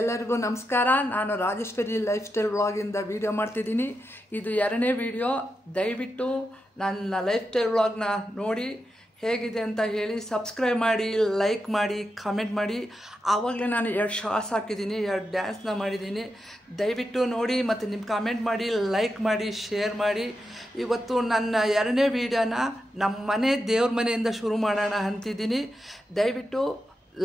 ಎಲ್ಲರಿಗೂ ನಮಸ್ಕಾರ. ನಾನು ರಾಜೇಶ್ವರಿ ಲೈಫ್ ಸ್ಟೈಲ್ ವ್ಲಾಗಿಂದ ವಿಡಿಯೋ ಮಾಡ್ತಿದ್ದೀನಿ. ಇದು ಎರಡನೇ ವಿಡಿಯೋ. ದಯವಿಟ್ಟು ನನ್ನ ಲೈಫ್ ಸ್ಟೈಲ್ ವ್ಲಾಗ್ನ ನೋಡಿ ಹೇಗಿದೆ ಅಂತ ಹೇಳಿ ಸಬ್ಸ್ಕ್ರೈಬ್ ಮಾಡಿ, ಲೈಕ್ ಮಾಡಿ, ಕಮೆಂಟ್ ಮಾಡಿ. ಆವಾಗಲೇ ನಾನು 2 ಶಾರ್ಟ್ಸ್ ಹಾಕಿದ್ದೀನಿ, 2 ಡ್ಯಾನ್ಸ್ನ ಮಾಡಿದ್ದೀನಿ. ದಯವಿಟ್ಟು ನೋಡಿ ಮತ್ತು ನಿಮ್ಮ ಕಮೆಂಟ್ ಮಾಡಿ, ಲೈಕ್ ಮಾಡಿ, ಶೇರ್ ಮಾಡಿ. ಇವತ್ತು ನನ್ನ ಎರಡನೇ ವಿಡಿಯೋನ ನಮ್ಮ ಮನೆ ದೇವ್ರ ಮನೆಯಿಂದ ಶುರು ಮಾಡೋಣ ಅಂತಿದ್ದೀನಿ. ದಯವಿಟ್ಟು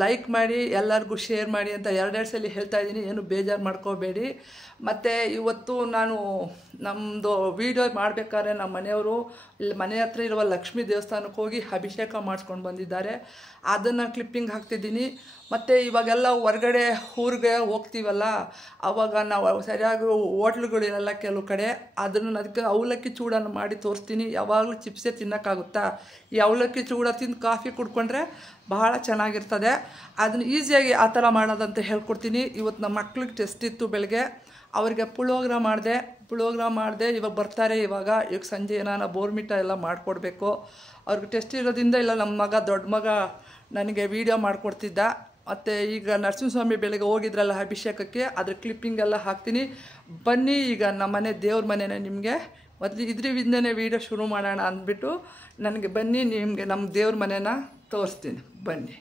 ಲೈಕ್ ಮಾಡಿ, ಎಲ್ಲರಿಗೂ ಶೇರ್ ಮಾಡಿ ಅಂತ 2 ಸಲ ಹೇಳ್ತಾ ಇದ್ದೀನಿ. ಏನು ಬೇಜಾರು ಮಾಡ್ಕೋಬೇಡಿ. ಮತ್ತು ಇವತ್ತು ನಾನು ನಮ್ಮದು ವೀಡಿಯೋ ಮಾಡಬೇಕಾದ್ರೆ ನಮ್ಮ ಮನೆಯವರು ಇಲ್ಲಿ ಮನೆ ಹತ್ರ ಇರುವ ಲಕ್ಷ್ಮೀ ದೇವಸ್ಥಾನಕ್ಕೆ ಹೋಗಿ ಅಭಿಷೇಕ ಮಾಡಿಸ್ಕೊಂಡು ಬಂದಿದ್ದಾರೆ. ಅದನ್ನು ಕ್ಲಿಪ್ಪಿಂಗ್ ಹಾಕ್ತಿದ್ದೀನಿ. ಮತ್ತು ಇವಾಗೆಲ್ಲ ಹೊರಗಡೆ ಊರಿಗೆ ಹೋಗ್ತೀವಲ್ಲ, ಆವಾಗ ನಾವು ಸರಿಯಾಗಿ ಹೋಟ್ಲುಗಳಿರಲ್ಲ ಕೆಲವು ಕಡೆ. ಅದಕ್ಕೆ ಅವಲಕ್ಕಿ ಚೂಡನ್ನು ಮಾಡಿ ತೋರಿಸ್ತೀನಿ. ಯಾವಾಗಲೂ ಚಿಪ್ಸೇ ತಿನ್ನೋಕ್ಕಾಗುತ್ತಾ? ಈ ಅವಲಕ್ಕಿ ಚೂಡ ತಿಂದು ಕಾಫಿ ಕುಡ್ಕೊಂಡ್ರೆ ಬಹಳ ಚೆನ್ನಾಗಿರ್ತದೆ. ಅದನ್ನು ಈಸಿಯಾಗಿ ಆ ಥರ ಮಾಡೋದಂತ ಹೇಳ್ಕೊಡ್ತೀನಿ. ಇವತ್ತು ನಮ್ಮ ಮಕ್ಳಿಗೆ ಟೆಸ್ಟ್ ಇತ್ತು ಬೆಳಗ್ಗೆ, ಅವರಿಗೆ ಪುಳಿಯೋಗರೆ ಮಾಡಿದೆ. ಇವಾಗ ಬರ್ತಾರೆ. ಇವಾಗ ಸಂಜೆ ಏನಾನ ಬೋರ್ಮಿಟ ಎಲ್ಲ ಮಾಡಿಕೊಡ್ಬೇಕು. ಅವ್ರಿಗೆ ಟೆಸ್ಟ್ ಇರೋದ್ರಿಂದ ಇಲ್ಲ ನಮ್ಮ ದೊಡ್ಡ ಮಗ ನನಗೆ ವೀಡಿಯೋ ಮಾಡಿಕೊಡ್ತಿದ್ದ. ಮತ್ತು ಈಗ ನರಸಿಂಹಸ್ವಾಮಿ ಬೆಳಗ್ಗೆ ಹೋಗಿದ್ರಲ್ಲ ಅಭಿಷೇಕಕ್ಕೆ, ಅದ್ರ ಕ್ಲಿಪ್ಪಿಂಗೆಲ್ಲ ಹಾಕ್ತೀನಿ. ಬನ್ನಿ, ಈಗ ನಮ್ಮ ಮನೆ ದೇವ್ರ ಮನೆನೇ ನಿಮಗೆ ಇದ್ರಿಂದನೇ ವೀಡಿಯೋ ಶುರು ಮಾಡೋಣ ಅಂದ್ಬಿಟ್ಟು ನನಗೆ ಬನ್ನಿ, ನಿಮಗೆ ನಮ್ಮ ದೇವ್ರ ಮನೆನ ತೋರಿಸ್ತೀನಿ. ಬನ್ನಿ.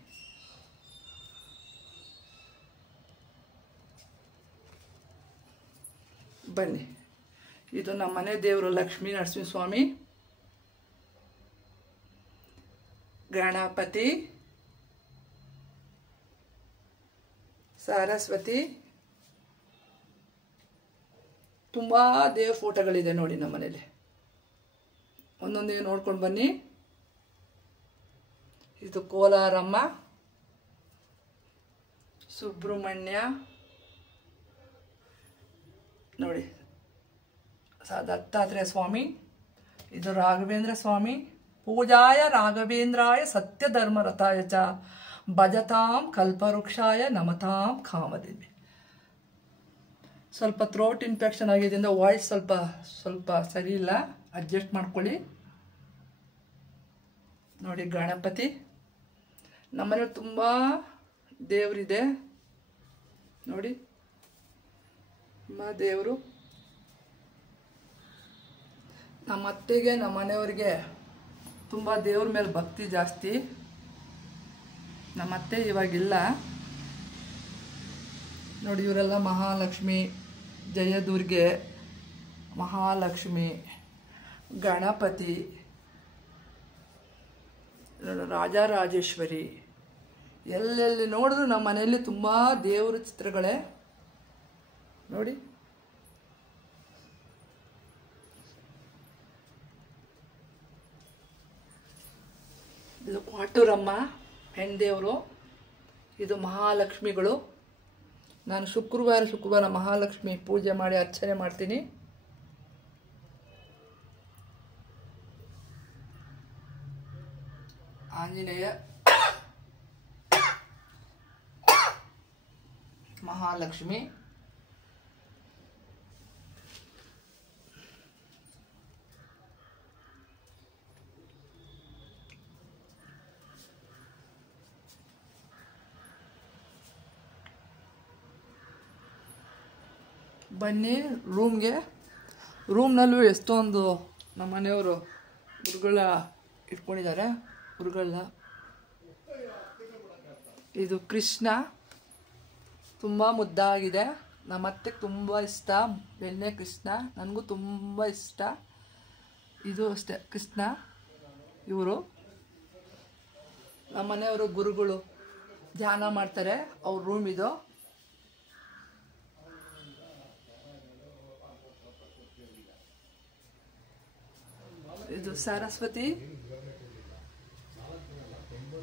ಇದು ನಮ್ಮ ಮನೆ ದೇವರು ಲಕ್ಷ್ಮೀ ನರಸಿಂಹಸ್ವಾಮಿ, ಗಣಪತಿ, ಸರಸ್ವತಿ. ತುಂಬ ದೇವ್ರ ಫೋಟೋಗಳಿದೆ ನೋಡಿ ನಮ್ಮ ಮನೇಲಿ. ಒಂದೊಂದೇ ನೋಡ್ಕೊಂಡು ಬನ್ನಿ. ಇದು ಕೋಲಾರಮ್ಮ, ಸುಬ್ರಹ್ಮಣ್ಯ ನೋಡಿ, ದತ್ತಾತ್ರೇಯ ಸ್ವಾಮಿ. ಇದು ರಾಘವೇಂದ್ರ ಸ್ವಾಮಿ. ಪೂಜಾಯ ರಾಘವೇಂದ್ರಾಯ ಸತ್ಯಧರ್ಮರಥಾಯ ಚ ಭಜತಾಂ ಕಲ್ಪವೃಕ್ಷಾಯ ನಮತಾಂ ಕಾಮಧೇವಿ. ಸ್ವಲ್ಪ ಥ್ರೋಟ್ ಇನ್ಫೆಕ್ಷನ್ ಆಗಿದ್ದರಿಂದ ವಾಯ್ಸ್ ಸ್ವಲ್ಪ ಸರಿ ಇಲ್ಲ, ಅಡ್ಜಸ್ಟ್ ಮಾಡ್ಕೊಳ್ಳಿ. ನೋಡಿ ಗಣಪತಿ. ನಮ್ಮನೇಲಿ ತುಂಬ ದೇವರಿದೆ ನೋಡಿ, ತುಂಬ ದೇವರು. ನಮ್ಮ ಅತ್ತೆಗೆ, ನಮ್ಮ ಮನೆಯವರಿಗೆ ತುಂಬ ದೇವ್ರ ಮೇಲೆ ಭಕ್ತಿ ಜಾಸ್ತಿ. ನಮ್ಮ ಅತ್ತೆ ಇವಾಗಿಲ್ಲ ನೋಡಿ. ಇವರೆಲ್ಲ ಮಹಾಲಕ್ಷ್ಮಿ, ಜಯದುರ್ಗೆ, ಮಹಾಲಕ್ಷ್ಮಿ, ಗಣಪತಿ, ರಾಜರಾಜೇಶ್ವರಿ. ಎಲ್ಲೆಲ್ಲಿ ನೋಡಿದ್ರು ನಮ್ಮ ಮನೆಯಲ್ಲಿ ತುಂಬ ದೇವರ ಚಿತ್ರಗಳೇ ನೋಡಿ. ಇದು ಕ್ವಾಟೂರಮ್ಮ, ಹೆಣ್ದೇವರು. ಇದು ಮಹಾಲಕ್ಷ್ಮಿಗಳು. ನಾನು ಶುಕ್ರವಾರ ಮಹಾಲಕ್ಷ್ಮಿ ಪೂಜೆ ಮಾಡಿ ಅರ್ಚನೆ ಮಾಡ್ತೀನಿ. ಆಂಜನೇಯ, ಮಹಾಲಕ್ಷ್ಮಿ, ಬನ್ನಿ ರೂಮ್ನಲ್ಲೂ ಎಷ್ಟೊಂದು ನಮ್ಮ ಮನೆಯವರು ಗುರುಗಳ ಇಟ್ಕೊಂಡಿದ್ದಾರೆ. ಗುರುಗಳನ್ನ ಇದು ಕೃಷ್ಣ, ತುಂಬ ಮುದ್ದಾಗಿದೆ. ನಮ್ಮ ಅತ್ತೆಗೆ ತುಂಬ ಇಷ್ಟ ಬೆಣ್ಣೆ ಕೃಷ್ಣ, ನನಗೂ ತುಂಬ ಇಷ್ಟ. ಇದು ಅಷ್ಟೇ ಕೃಷ್ಣ. ಇವರು ನಮ್ಮ ಮನೆಯವರು ಗುರುಗಳು ಧ್ಯಾನ ಮಾಡ್ತಾರೆ. ಅವ್ರ ರೂಮ್ ಇದು. ಇದು ಸರಸ್ವತಿ.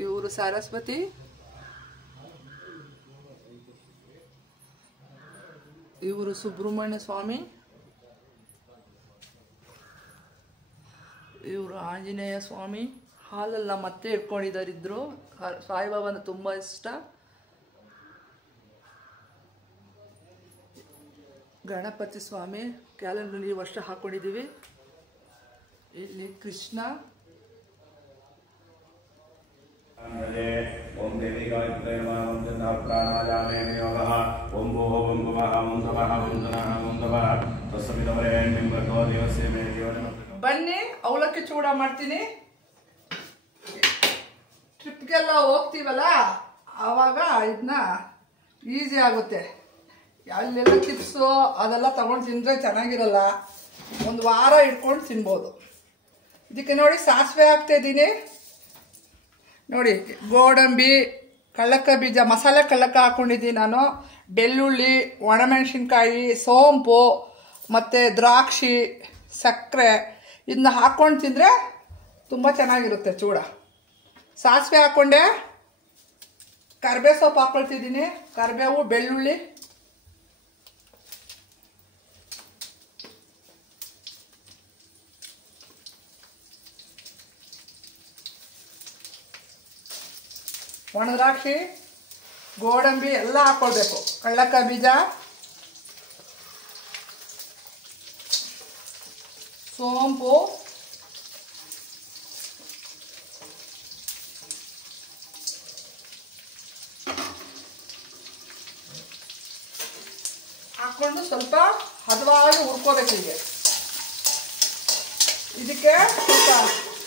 ಇವರು ಸರಸ್ವತಿ. ಇವರು ಸುಬ್ರಹ್ಮಣ್ಯ ಸ್ವಾಮಿ. ಇವರು ಆಂಜನೇಯ ಸ್ವಾಮಿ. ಹಾಲಲ್ಲಿ ಮತ್ತೆ ಇಟ್ಕೊಂಡಿದ್ದಾರಿದ್ರು. ಸಾಯಿಬಾಬಾ ಅಂದ್ರೆ ತುಂಬ ಇಷ್ಟ. ಗಣಪತಿ ಸ್ವಾಮಿ ಕ್ಯಾಲೆಂಡರ್ ಈ ವರ್ಷ ಹಾಕೊಂಡಿದ್ದೀವಿ. ಇಲ್ಲಿ ಕೃಷ್ಣ, ओम देवी गायत्री नमः ओम चंद्र प्राणायामे नियोगः ओम भूः ओम भुवः ओम स्वः ओम नमः ओम नमः तस्सवितवरेण्यं भर्गो देवस्य मे देवनमः ಬನ್ನಿ ಅವಲಕ್ಕಿ ಚೂಡ ಮಾಡ್ತೀನಿ. ಟ್ರಿಪ್ಗೆಲ್ಲ ಹೋಗ್ತೀವಲ್ಲ ಆವಾಗ ಇದನ್ನ ಈಸಿ ಆಗುತ್ತೆ. ಅಲ್ಲೆಲ್ಲ ಚಿಪ್ಸು ಅದೆಲ್ಲ ತಗೊಂಡು ತಿಂದರೆ ಚೆನ್ನಾಗಿರಲ್ಲ, ಒಂದು ವಾರ ಇಟ್ಕೊಂಡು ತಿನ್ಬೋದು. ಇದಕ್ಕೆ ನೋಡಿ ಸಾಸಿವೆ ಹಾಕ್ತಾಯಿದ್ದೀನಿ. ನೋಡಿ ಗೋಡಂಬಿ, ಕಳ್ಳಕ್ಕ ಬೀಜ, ಮಸಾಲೆ ಕಳ್ಳಕ್ಕ ಹಾಕ್ಕೊಂಡಿದ್ದೀನಿ ನಾನು, ಬೆಳ್ಳುಳ್ಳಿ, ಒಣಮೆಣಸಿನ್ಕಾಯಿ, ಸೋಂಪು ಮತ್ತು ದ್ರಾಕ್ಷಿ, ಸಕ್ಕರೆ ಇದನ್ನ ಹಾಕ್ಕೊಂಡು ತಿಂದರೆ ತುಂಬ ಚೆನ್ನಾಗಿರುತ್ತೆ ಚೂಡ. ಸಾಸಿವೆ ಹಾಕ್ಕೊಂಡೆ, ಕರಿಬೇವು ಸೊಪ್ಪು ಹಾಕ್ಕೊಳ್ತಿದ್ದೀನಿ, ಕರಿಬೇವು, ಬೆಳ್ಳುಳ್ಳಿ, ಒಣದ್ರಾಕ್ಷಿ, ಗೋಡಂಬಿ ಎಲ್ಲ ಹಾಕ್ಕೊಳ್ಬೇಕು, ಕಳ್ಳಕ್ಕ ಬೀಜ, ಸೋಂಪು, ಹಾಕ್ಕೊಂಡು ಸ್ವಲ್ಪ ಹದವಾಗಿ ಹುರ್ಕೋಬೇಕು. ಇದಕ್ಕೆ ಸ್ವಲ್ಪ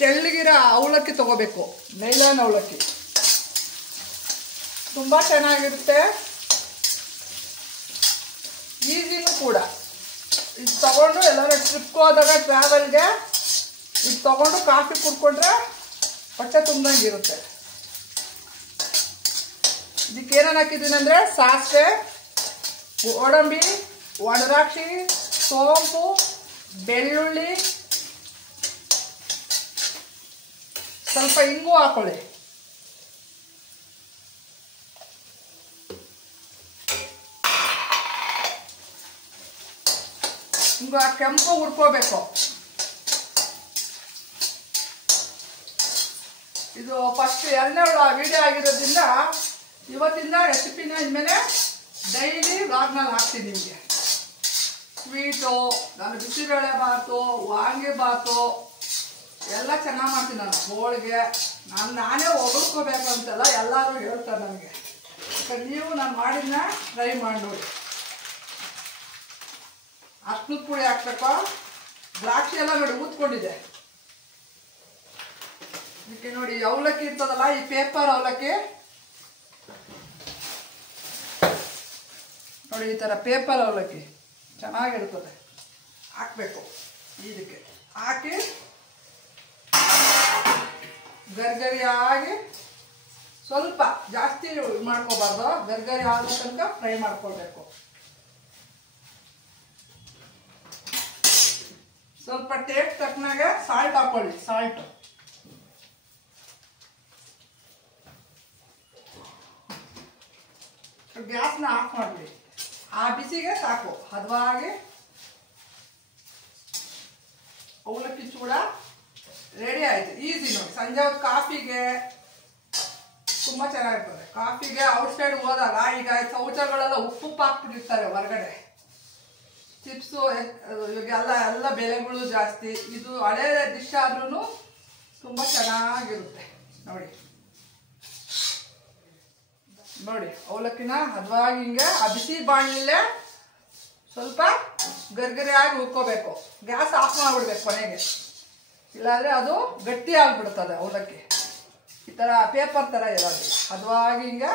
ತೆಳ್ಳಗಿರೋ ಅವಲಕ್ಕಿ ತಗೋಬೇಕು, ನೈಲಾನ್ ಅವಲಕ್ಕಿ ತುಂಬ ಚೆನ್ನಾಗಿರುತ್ತೆ, ಈಸಿನೂ ಕೂಡ. ಇದು ತಗೊಂಡು ಎಲ್ಲರೂ ಟ್ರಿಪ್ಗೆ ಹೋದಾಗ ಟ್ರಾವೆಲ್ಗೆ ಇದು ತಗೊಂಡು ಕಾಫಿ ಕುಡ್ಕೊಂಡ್ರೆ ಹೊಟ್ಟೆ ತುಂಬ್ದಂಗಿರುತ್ತೆ. ಇದಕ್ಕೆ ಏನೇನು ಹಾಕಿದ್ದೀನಿ ಅಂದರೆ ಸಾಸಿವೆ, ಗೋಡಂಬಿ, ಒಣದ್ರಾಕ್ಷಿ, ಸೋಂಪು, ಬೆಳ್ಳುಳ್ಳಿ, ಸ್ವಲ್ಪ ಇಂಗು ಹಾಕೊಳ್ಳಿ. ಹಿಂಗ ಕೆಂಪು ಹುರ್ಕೋಬೇಕು. ಇದು ಫಸ್ಟ್ ಎರಡನೇ ವಿಡಿಯೋ ಆಗಿರೋದ್ರಿಂದ ಇವತ್ತಿಂದ ರೆಸಿಪಿನ ಇನ್ಮೇಲೆ ಡೈಲಿ ವ್ಲಾಗ್ನಲ್ಲಿ ಹಾಕ್ತೀನಿ ನಿಮಗೆ. ಸ್ವೀಟು, ನಾನು ಬಿಸಿಬೇಳೆ ಬಾತು, ವಾಂಗಿಬಾತು ಎಲ್ಲ ಚೆನ್ನಾಗಿ ಮಾಡ್ತೀನಿ ನಾನು. ಹೋಳಿಗೆ ನಾನೇ ಹೊಗಳ್ಕೋಬೇಕು ಅಂತೆಲ್ಲ ಎಲ್ಲರೂ ಹೇಳ್ತಾರೆ ನನಗೆ. ನೀವು ನಾನು ಮಾಡಿದ್ನ ಟ್ರೈ ಮಾಡಿ ನೋಡಿ. ಅರ್ಶಿನದ ಪುಡಿ ಹಾಕ್ಬೇಕು, ದ್ರಾಕ್ಷಿ ಎಲ್ಲ ನೋಡಿ ಊದ್ಕೊಂಡಿದೆ. ಇದಕ್ಕೆ ನೋಡಿ ಅವಲಕ್ಕಿ ಇರ್ತದಲ್ಲ, ಈ ಪೇಪರ್ ಅವಲಕ್ಕಿ ನೋಡಿ, ಈ ಥರ ಪೇಪರ್ ಅವಲಕ್ಕಿ ಚೆನ್ನಾಗಿರ್ತದೆ, ಹಾಕಬೇಕು. ಇದಕ್ಕೆ ಹಾಕಿ ಗರ್ಗರಿಯಾಗಿ ಸ್ವಲ್ಪ ಜಾಸ್ತಿ ಮಾಡ್ಕೋಬಾರ್ದು, ಗರ್ಗರಿ ಆಗೋ ತನಕ ಫ್ರೈ ಮಾಡ್ಕೊಳ್ಬೇಕು. ಸ್ವಲ್ಪ ಟೇಸ್ಟ್ ತಕ್ಕನಾಗೆ ಸಾಲ್ಟ್ ಹಾಕೊಳ್ಳಿ, ಸಾಲ್ಟ್. ಗ್ಯಾಸ್ನ ಆಫ್ ಮಾಡಲಿ, ಆ ಬಿಸಿಗೆ ಸಾಕು. ಹದವಾಗಿ ಅವಲಕ್ಕಿ ಚೂಡ ರೆಡಿ ಆಯ್ತು. ಈಸಿ ನೋಡಿ, ಸಂಜೆ ಹೊತ್ತು ಕಾಫಿಗೆ ತುಂಬ ಚೆನ್ನಾಗಿರ್ತದೆ. ಕಾಫಿಗೆ ಔಟ್ ಸೈಡ್ ಹೋದಾಗ ಈಗ ಶೌಚಗಳೆಲ್ಲ ಉಪ್ಪು ಹಾಕ್ಬಿಟ್ಟಿರ್ತಾರೆ ಹೊರಗಡೆ, ಚಿಪ್ಸು ಇವಾಗೆಲ್ಲ ಎಲ್ಲ ಬೆಲೆಗಳು ಜಾಸ್ತಿ. ಇದು ಹಳೇ ಡಿಶ್ ಆದ್ರೂ ತುಂಬ ಚೆನ್ನಾಗಿರುತ್ತೆ. ನೋಡಿ ನೋಡಿ ಅವಲಕ್ಕಿನ ಹದವಾಗಿ ಹಿಂಗೆ ಆ ಬಿಸಿ ಬಾಣಲಲ್ಲೇ ಸ್ವಲ್ಪ ಗರ್ಗರಿಯಾಗಿ ಹುರ್ಕೋಬೇಕು. ಗ್ಯಾಸ್ ಆಫ್ ಮಾಡಿಬಿಡ್ಬೇಕು ಕೊನೆಗೆ, ಇಲ್ಲಾಂದರೆ ಅದು ಗಟ್ಟಿ ಆಗಿಬಿಡ್ತದೆ ಅವಲಕ್ಕಿ. ಈ ಥರ ಪೇಪರ್ ಥರ ಇರೋದಿಲ್ಲ, ಹದವಾಗಿ ಹಿಂಗೆ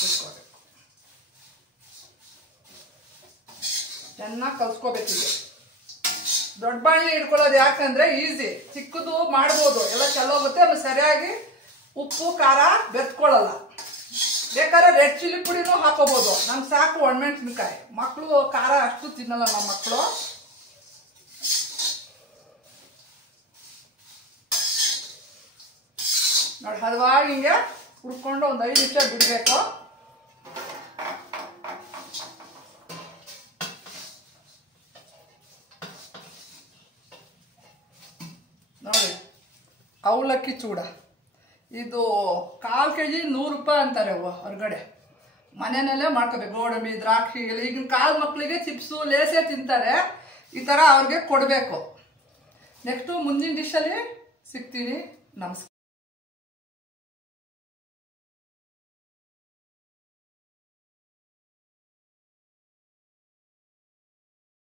ಹುರ್ಕೋಬೇಕು. ಚೆನ್ನಾಗಿ ಕಲ್ಸ್ಕೋಬೇಕು. ಈಗ ದೊಡ್ಡ ಬಾಣಲಿ ಇಟ್ಕೊಳ್ಳೋದು ಯಾಕಂದ್ರೆ ಈಸಿ, ಚಿಕ್ಕದು ಮಾಡ್ಬೋದು, ಎಲ್ಲ ಚೆಲ್ಲೋಗುತ್ತೆ. ಆಮೇಲೆ ಸರಿಯಾಗಿ ಉಪ್ಪು ಖಾರ ಬೆರ್ತ್ಕೊಳ್ಳಲ್ಲ. ಬೇಕಾದ್ರೆ ರೆಡ್ ಚಿಲ್ಲಿ ಪುಡಿನೂ ಹಾಕೋಬೋದು, ನಮ್ಗೆ ಸಾಕು ಒಣಮೆಣಸಿನ್ಕಾಯಿ. ಮಕ್ಕಳು ಖಾರ ಅಷ್ಟು ತಿನ್ನಲ್ಲ ನಮ್ಮ ಮಕ್ಕಳು. ನೋಡಿ ಹದವಾಗಿ ಹಿಂಗೆ ಹುರ್ಕೊಂಡು ಒಂದು 5 ನಿಮಿಷ ಬಿಡಬೇಕು. ನೋಡಿ ಅವಲಕ್ಕಿ ಚೂಡ ಇದು 1/4 kg 100 ರೂಪಾಯಿ ಅಂತಾರೆ ಹೊರಗಡೆ. ಮನೆಯಲ್ಲೇ ಮಾಡ್ಕೋಬೇಕು. ಗೋಡಂಬಿ, ದ್ರಾಕ್ಷಿ ಎಲ್ಲ ಈಗಿನ ಕಾಲ ಮಕ್ಕಳಿಗೆ ಚಿಪ್ಸು ಲೇಸೇ ತಿಂತಾರೆ, ಈ ಥರ ಅವ್ರಿಗೆ ಕೊಡಬೇಕು. ನೆಕ್ಸ್ಟು ಮುಂದಿನ ಡಿಶಲ್ಲಿ ಸಿಗ್ತೀನಿ. ನಮಸ್ಕಾರ.